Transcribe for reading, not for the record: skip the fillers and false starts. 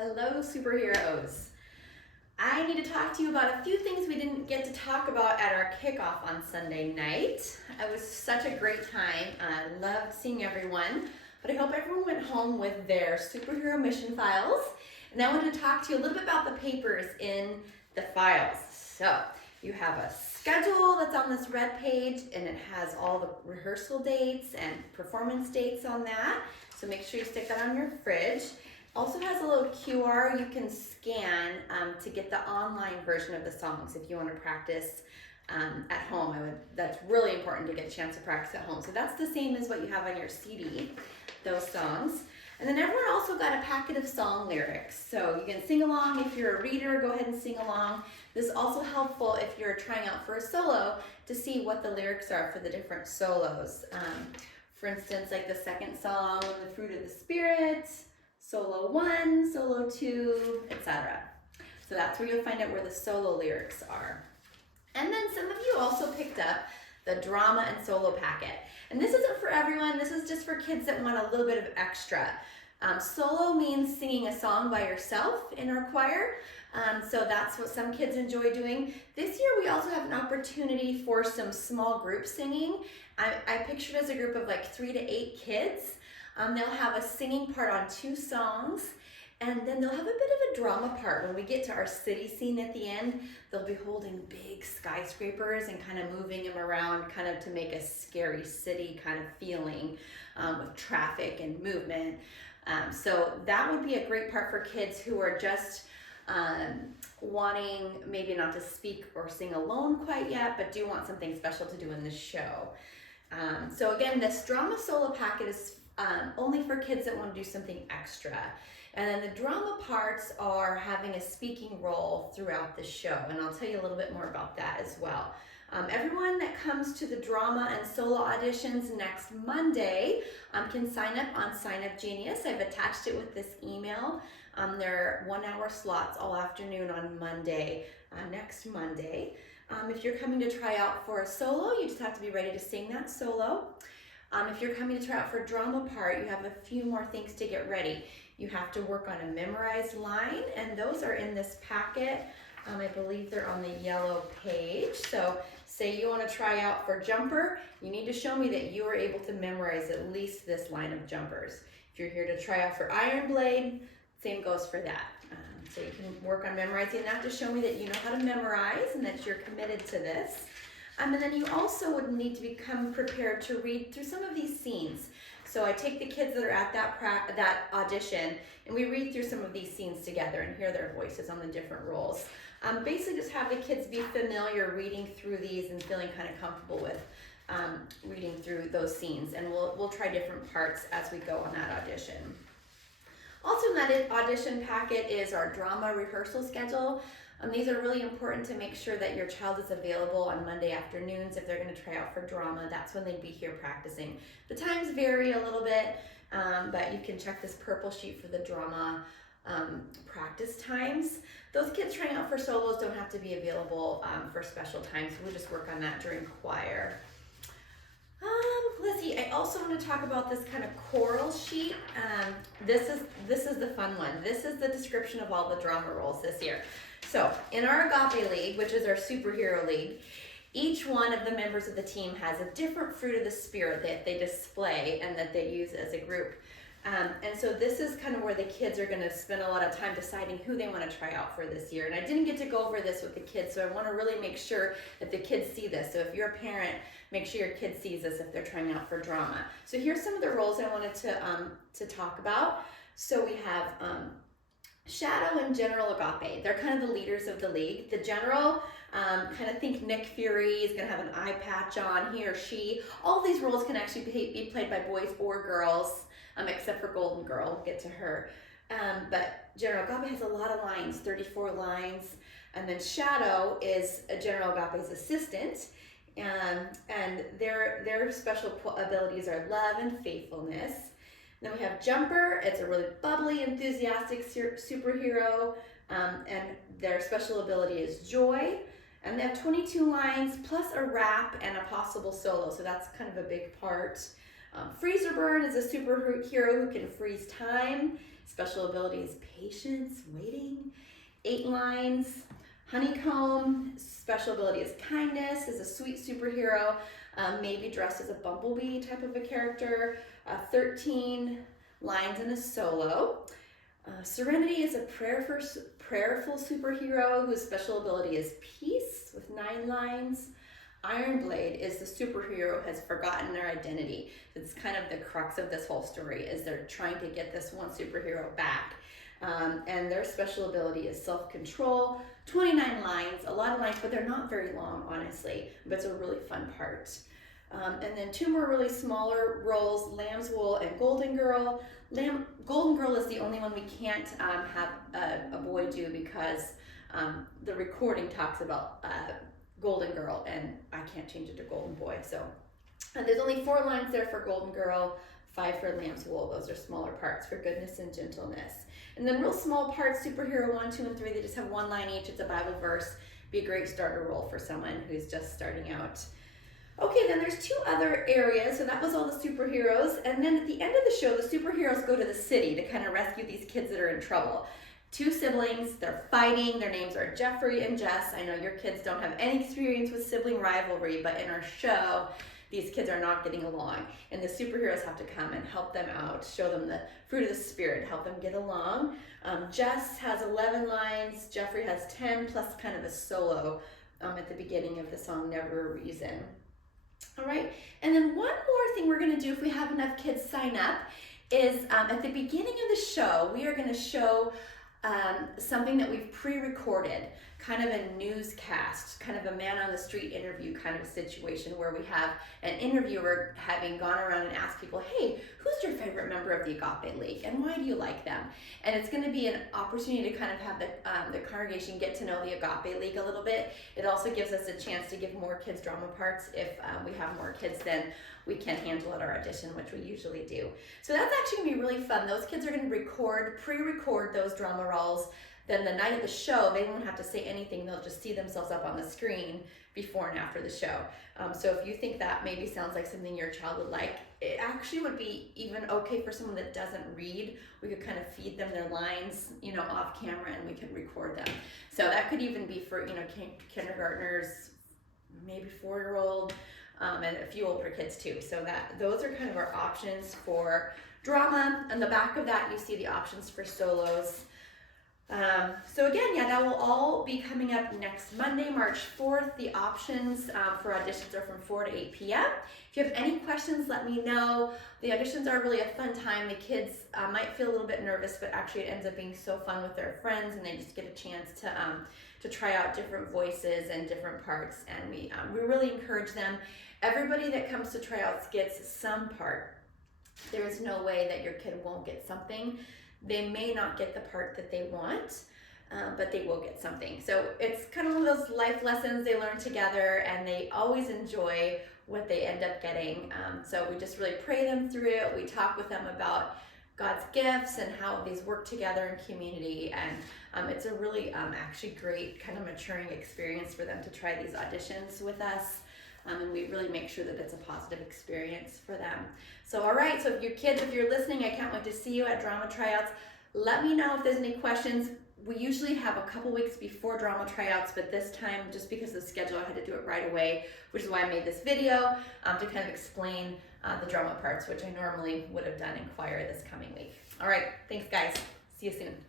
Hello, superheroes. I need to talk to you about a few things we didn't get to talk about at our kickoff on Sunday night. It was such a great time. I loved seeing everyone, but I hope everyone went home with their superhero mission files. And I want to talk to you a little bit about the papers in the files. So you have a schedule that's on this red page, and it has all the rehearsal dates and performance dates on that. So make sure you stick that on your fridge. Also has a little QR you can scan to get the online version of the songs if you want to practice at home. That's really important to get a chance to practice at home. So that's the same as what you have on your CD, those songs. And then everyone also got a packet of song lyrics. So you can sing along. If you're a reader, go ahead and sing along. This is also helpful if you're trying out for a solo to see what the lyrics are for the different solos. For instance, like the second song, The Fruit of the Spirit, Solo 1, Solo 2, etc. So that's where you'll find out where the solo lyrics are. And then some of you also picked up the drama and solo packet. And this isn't for everyone, this is just for kids that want a little bit of extra. Solo means singing a song by yourself in our choir. So that's what some kids enjoy doing. This year we also have an opportunity for some small group singing. I pictured as a group of like 3 to 8 kids. They'll have a singing part on 2 songs, and then they'll have a bit of a drama part. When we get to our city scene at the end, they'll be holding big skyscrapers and kind of moving them around kind of to make a scary city kind of feeling with traffic and movement. So that would be a great part for kids who are just wanting maybe not to speak or sing alone quite yet, but do want something special to do in the show. So again, this drama solo packet is only for kids that want to do something extra. And then the drama parts are having a speaking role throughout the show, and I'll tell you a little bit more about that as well. Everyone that comes to the drama and solo auditions next Monday can sign up on Sign Up Genius. I've attached it with this email. There are 1-hour slots all afternoon on Monday, next Monday. If you're coming to try out for a solo, you just have to be ready to sing that solo. If you're coming to try out for a drama part, you have a few more things to get ready. You have to work on a memorized line, and those are in this packet. I believe they're on the yellow page. So say you want to try out for jumper, you need to show me that you are able to memorize at least this line of jumpers. If you're here to try out for iron blade, same goes for that. So you can work on memorizing that to show me that you know how to memorize and that you're committed to this. And then you also would need to become prepared to read through some of these scenes. So I take the kids that are at that audition, and we read through some of these scenes together and hear their voices on the different roles. Basically just have the kids be familiar reading through these and feeling kind of comfortable with reading through those scenes. And we'll try different parts as we go on that audition. Also in that audition packet is our drama rehearsal schedule. These are really important to make sure that your child is available on Monday afternoons if they're going to try out for drama. That's when they'd be here practicing. The times vary a little bit, but you can check this purple sheet for the drama practice times. Those kids trying out for solos don't have to be available for special times. We'll just work on that during choir. Let's see, I also want to talk about this kind of choral sheet. This is the fun one. This is the description of all the drama roles this year. So in our Agape League, which is our superhero league, each one of the members of the team has a different fruit of the Spirit that they display and that they use as a group. And so this is kind of where the kids are going to spend a lot of time deciding who they want to try out for this year. And I didn't get to go over this with the kids, so I want to really make sure that the kids see this. So if you're a parent, make sure your kid sees this if they're trying out for drama. So here's some of the roles I wanted to talk about. So we have Shadow and General Agape. They're kind of the leaders of the league. The General, kind of think Nick Fury is going to have an eye patch on, he or she. All these roles can actually be played by boys or girls, except for Golden Girl. We'll get to her. But General Agape has a lot of lines, 34 lines. And then Shadow is General Agape's assistant. And their special abilities are love and faithfulness. Then we have Jumper. It's a really bubbly, enthusiastic superhero, and their special ability is joy. And they have 22 lines plus a rap and a possible solo, so that's kind of a big part. Freezer Burn is a superhero who can freeze time. Special ability is patience, waiting. 8 lines. Honeycomb, special ability is kindness, is a sweet superhero, maybe dressed as a bumblebee type of a character. 13 lines in a solo. Serenity is a prayerful superhero whose special ability is peace with 9 lines. Ironblade is the superhero who has forgotten their identity. It's kind of the crux of this whole story, is they're trying to get this one superhero back. And their special ability is self-control. 29 lines, a lot of lines, but they're not very long, honestly, but it's a really fun part. And then 2 more really smaller roles, Lamb's Wool and Golden Girl. Golden Girl is the only one we can't have a boy do because the recording talks about Golden Girl, and I can't change it to Golden Boy. So there's only 4 lines there for Golden Girl, 5 for Lamb's Wool. Those are smaller parts for goodness and gentleness. And then real small parts, superhero 1, 2, and 3, they just have 1 line each. It's a Bible verse. Be a great starter role for someone who's just starting out. Okay, then there's 2 other areas. So that was all the superheroes. And then at the end of the show, the superheroes go to the city to kind of rescue these kids that are in trouble. 2 siblings, they're fighting. Their names are Jeffrey and Jess. I know your kids don't have any experience with sibling rivalry, but in our show, these kids are not getting along, and the superheroes have to come and help them out, show them the fruit of the Spirit, help them get along. Jess has 11 lines, Jeffrey has 10, plus kind of a solo at the beginning of the song, Never a Reason. All right, and then one more thing we're gonna do if we have enough kids sign up is at the beginning of the show, we are gonna show something that we've pre-recorded, kind of a newscast, kind of a man on the street interview kind of a situation where we have an interviewer having gone around and asked people, hey, who's your favorite member of the Agape League and why do you like them? And it's going to be an opportunity to kind of have the congregation get to know the Agape League a little bit. It also gives us a chance to give more kids drama parts if we have more kids than we can handle at our audition, which we usually do. So that's actually going to be really fun. Those kids are going to pre-record those drama roles. Then the night of the show, they won't have to say anything. They'll just see themselves up on the screen before and after the show. So if you think that maybe sounds like something your child would like, it actually would be even okay for someone that doesn't read. We could kind of feed them their lines, off camera, and we could record them. So that could even be for, kindergartners, maybe 4-year-old, and a few older kids too. So those are kind of our options for drama. On the back of that, you see the options for solos. So again, that will all be coming up next Monday, March 4th. The options for auditions are from 4 to 8 p.m. If you have any questions, let me know. The auditions are really a fun time. The kids might feel a little bit nervous, but actually it ends up being so fun with their friends, and they just get a chance to try out different voices and different parts, and we really encourage them. Everybody that comes to tryouts gets some part. There is no way that your kid won't get something. They may not get the part that they want, but they will get something. So it's kind of one of those life lessons they learn together, and they always enjoy what they end up getting. So we just really pray them through it. We talk with them about God's gifts and how these work together in community, and it's a really actually great kind of maturing experience for them to try these auditions with us. And we really make sure that it's a positive experience for them. So, all right, so if you're listening, I can't wait to see you at drama tryouts. Let me know if there's any questions. We usually have a couple weeks before drama tryouts, but this time, just because of the schedule, I had to do it right away, which is why I made this video to kind of explain the drama parts, which I normally would have done in choir this coming week. All right, thanks guys. See you soon.